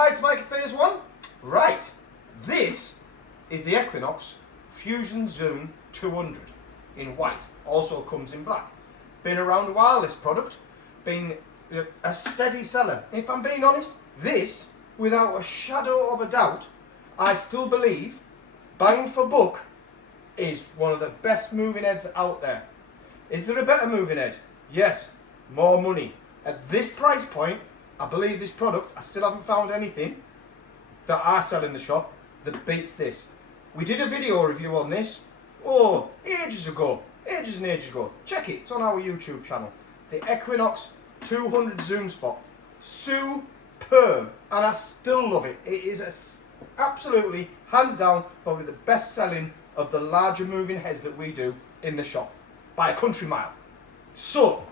Hi, it's Mike Phase 1. Right, this is the Equinox Fusion Zoom 200 in white. Also comes in black. Been around a while, this product. Been a steady seller. If I'm being honest, this, without a shadow of a doubt, I still believe, bang for buck, is one of the best moving heads out there. Is there a better moving head? Yes, more money. At this price point, I believe this product, I still haven't found anything that I sell in the shop that beats this. We did a video review on this, ages ago. Check it, it's on our YouTube channel. The Equinox 200 Zoom Spot. Superb, and I still love it. It is absolutely, hands down, probably the best selling of the larger moving heads that we do in the shop, by a country mile. So,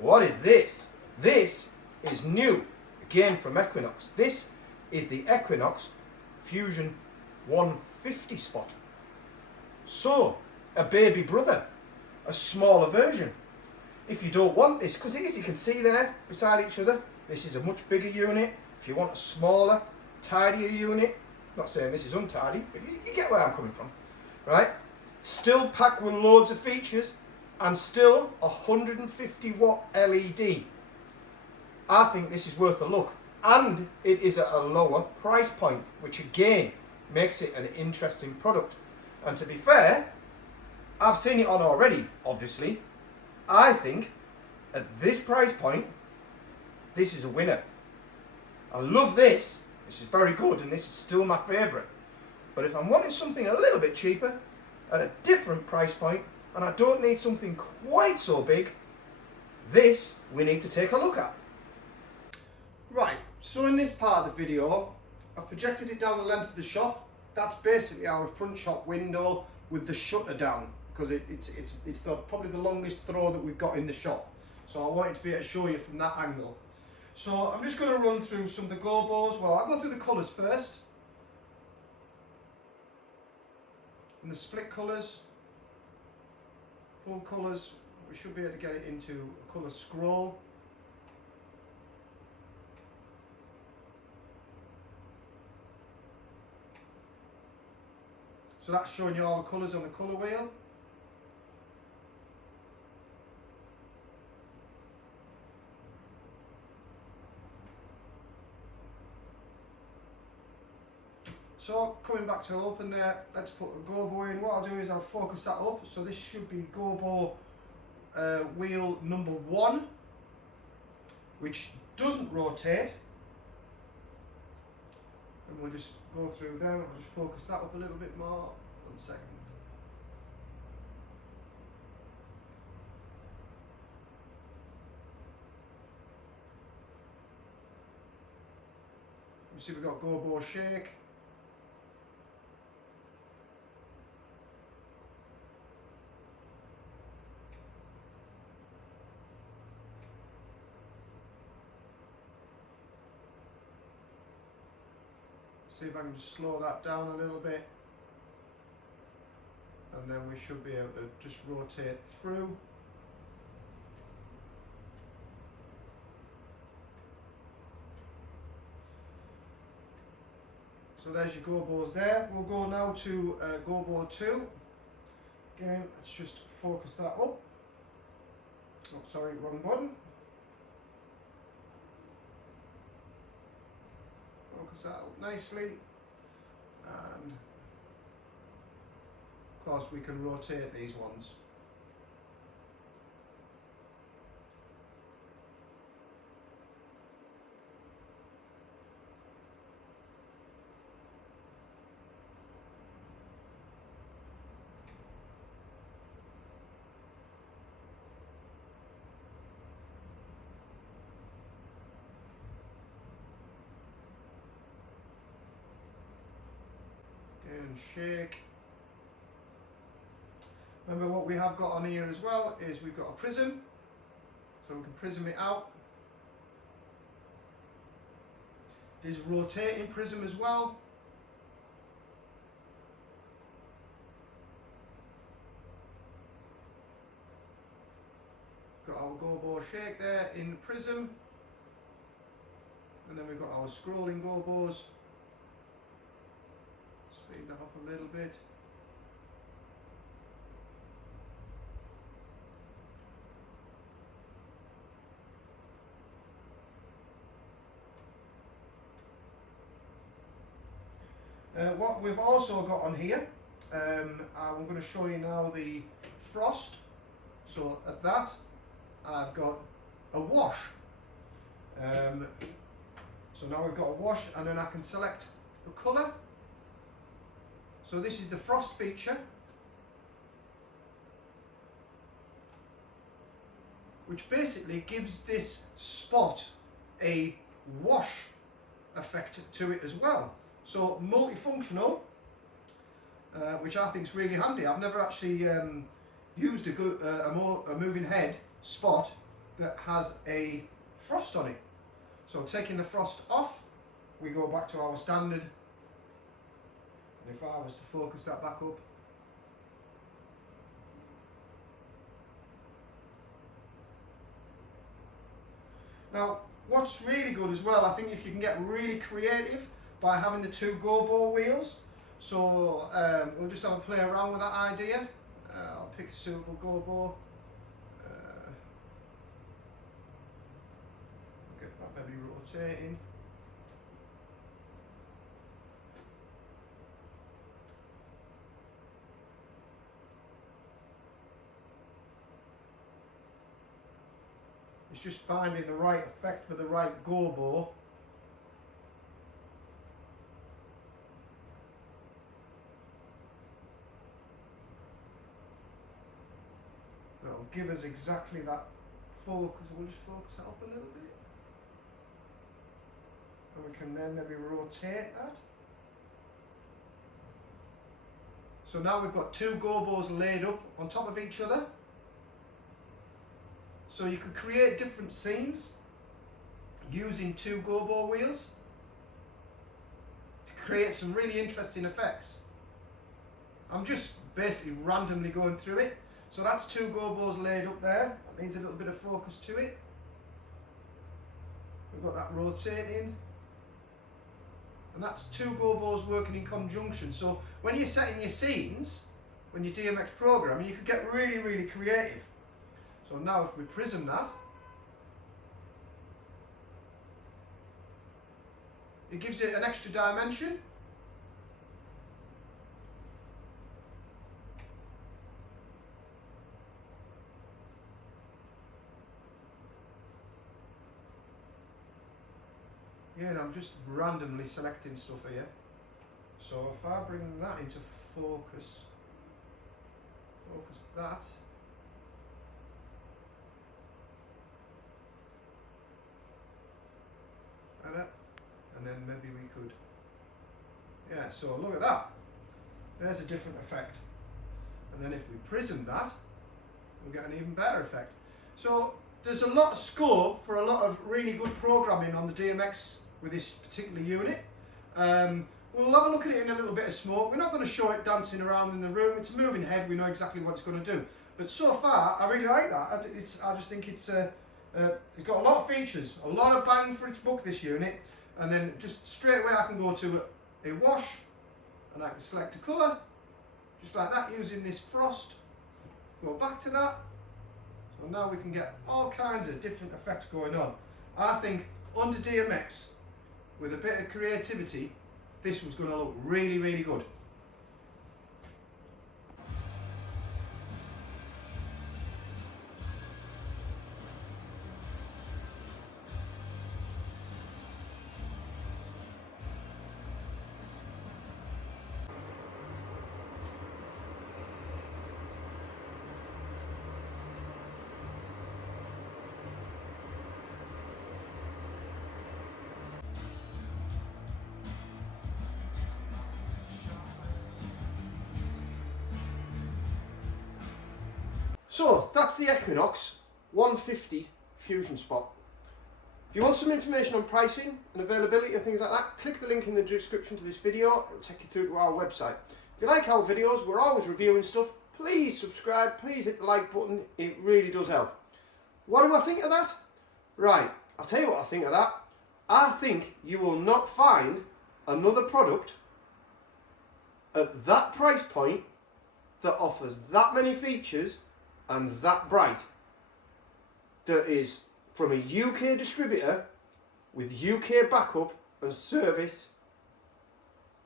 what is this? This is new, again from Equinox. This is the Equinox Fusion 150 Spot. So, a baby brother, a smaller version. If you don't want this, because it is, you can see there beside each other, this is a much bigger unit. If you want a smaller, tidier unit, not saying this is untidy, but you get where I'm coming from, right? Still packed with loads of features and still 150 watt LED. I think this is worth a look, and it is at a lower price point, which again makes it an interesting product. And to be fair, I've seen it on already, obviously. I think at this price point, this is a winner. I love this. This is very good, and this is still my favourite. But if I'm wanting something a little bit cheaper, at a different price point, and I don't need something quite so big, this we need to take a look at. Right, so in this part of the video, I've projected it down the length of the shop. That's basically our front shop window with the shutter down, because it's probably the longest throw that we've got in the shop. So I wanted to be able to show you from that angle. So I'm just going to run through some of the gobos. Well, I'll go through the colours first. And the split colours, full colours, we should be able to get it into a colour scroll. So that's showing you all the colours on the colour wheel. So coming back to open there, let's put a gobo in. What I'll do is I'll focus that up. So this should be gobo wheel number 1, which doesn't rotate. And we'll just go through them. I'll just focus that up a little bit more. 1 second. You see we've got gobo shake. See if I can just slow that down a little bit, and then we should be able to just rotate through. So there's your gobos there. We'll go now to gobo 2. Again, let's just focus that up. Oh, sorry, wrong button. Focus that up nicely, and of course we can rotate these ones. And shake. Remember what we have got on here as well is we've got a prism, so we can prism it out. There's a rotating prism as well. Got our gobo shake there in the prism. And then we've got our scrolling gobos. Speed that up a little bit. What we've also got on here, I'm going to show you now the frost. So at that, I've got a wash. So now we've got a wash, and then I can select the colour. So this is the frost feature, which basically gives this spot a wash effect to it as well. So multifunctional, which I think is really handy. I've never actually used a moving head spot that has a frost on it. So taking the frost off, we go back to our standard. And if I was to focus that back up, now what's really good as well, I think if you can get really creative by having the two gobo wheels. So we'll just have a play around with that idea. I'll pick a suitable gobo. Get that maybe rotating. It's just finding the right effect for the right gobo. That'll give us exactly that focus. We'll just focus that up a little bit. And we can then maybe rotate that. So now we've got two gobos laid up on top of each other. So you could create different scenes using two gobo wheels to create some really interesting effects. I'm just basically randomly going through it. So that's two gobos laid up there. That needs a little bit of focus to it. We've got that rotating. And that's two gobos working in conjunction. So when you're setting your scenes, when you're DMX programming, you could get really, really creative. So now if we prism that, it gives it an extra dimension. Yeah, and I'm just randomly selecting stuff here. So if I bring that into focus that. And then maybe we could, yeah, so look at that. There's a different effect. And then if we prism that, we'll get an even better effect. So there's a lot of scope for a lot of really good programming on the DMX with this particular unit. We'll have a look at it in a little bit of smoke. We're not going to show it dancing around in the room. It's a moving head. We know exactly what it's going to do. But so far, I really like that. I just think it's got a lot of features, a lot of bang for its buck, this unit. And then just straight away I can go to a wash, and I can select a colour, just like that, using this frost. Go back to that. So now we can get all kinds of different effects going on. I think under DMX, with a bit of creativity, this was going to look really, really good. So that's the Equinox 150 Fusion spot. If you want some information on pricing and availability and things like that, click the link in the description to this video. It will take you through to our website. If you like our videos, we're always reviewing stuff. Please subscribe, please hit the like button. It really does help. What do I think of that? Right, I'll tell you what I think of that. I think you will not find another product at that price point that offers that many features and that bright, that is from a UK distributor with UK backup and service.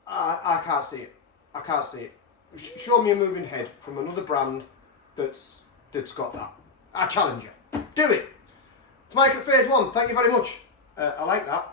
I can't see it. I can't see it. Show me a moving head from another brand that's got that. I challenge you. Do it. It's Mike at Phase 1. Thank you very much. I like that.